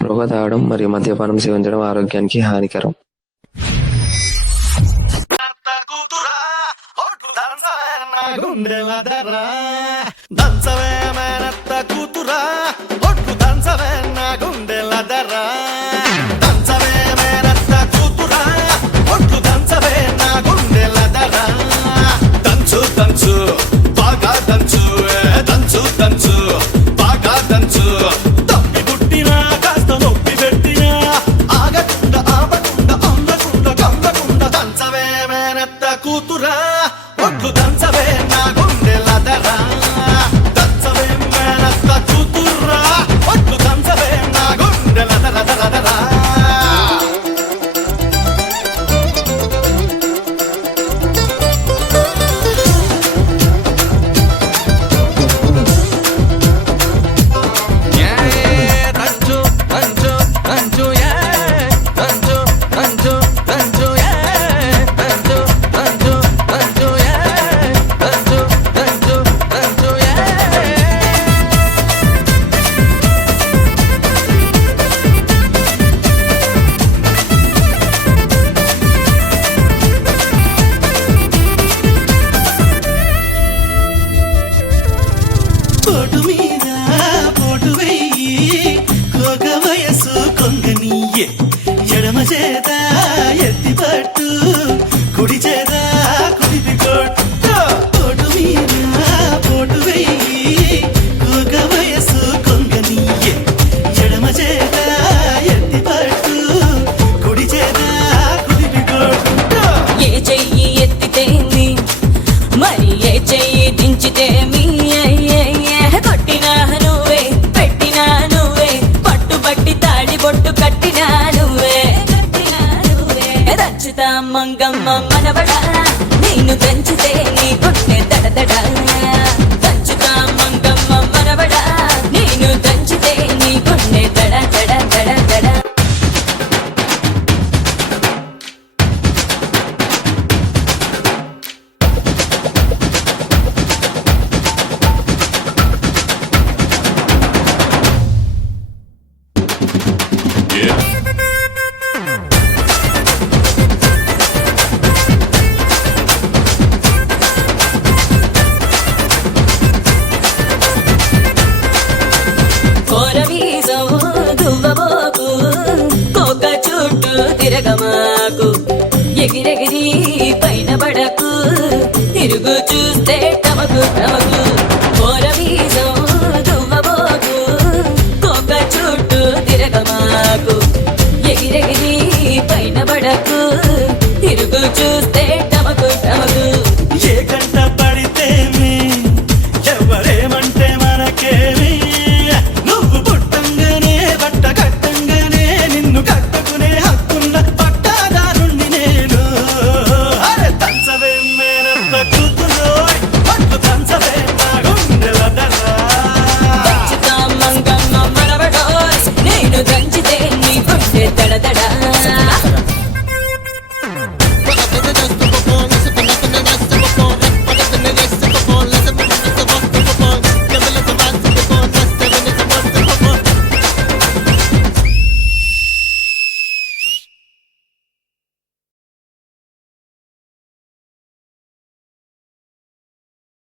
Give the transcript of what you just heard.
పొగ తాగడం మరియు మద్యపానం సేవించడం ఆరోగ్యానికి హానికరం. ఎడమ చేత ఎత్తి పట్టు, కుడి చేత కుడిపి కొట్టు. పోటు మీద పోటు వెయ్యి, ఒక వయసు కొంగనీయే. ఎడమ చేత ఎత్తి పట్టు, కుడి చేత కుడిపి కొట్టు. ఏ చెయ్యి ఎత్తితేమి మరి ఏ చెయ్యి దించితేమి, కొట్టినా నువ్వే పెట్టినా నువ్వే, పట్టుబట్టి తాళి బొట్టు కట్టినా నువ్వే, రచ్చిత మంగమ్మ మనవడా, నేను పెంచితే నీ పుట్టే దడదడా. రచ్చిత మంగమ్మ మనవడా, నేను పెంచితే నీ పుట్టే దడ దడ దడ దడ. తిరగమాకు, ఎగిరెగిరి పైన పడకు, తిరుగు చూస్తే టమకు టమకు. కోరవీజం దువ్వబోకు, కోక చుట్టూ తిరగమాకు, ఎగిరెగిరి పైన పడకు, తిరుగు చూస్తే టమకు టమకు. ఏ కంట పడితేమి ఎవరేమంటే మనకే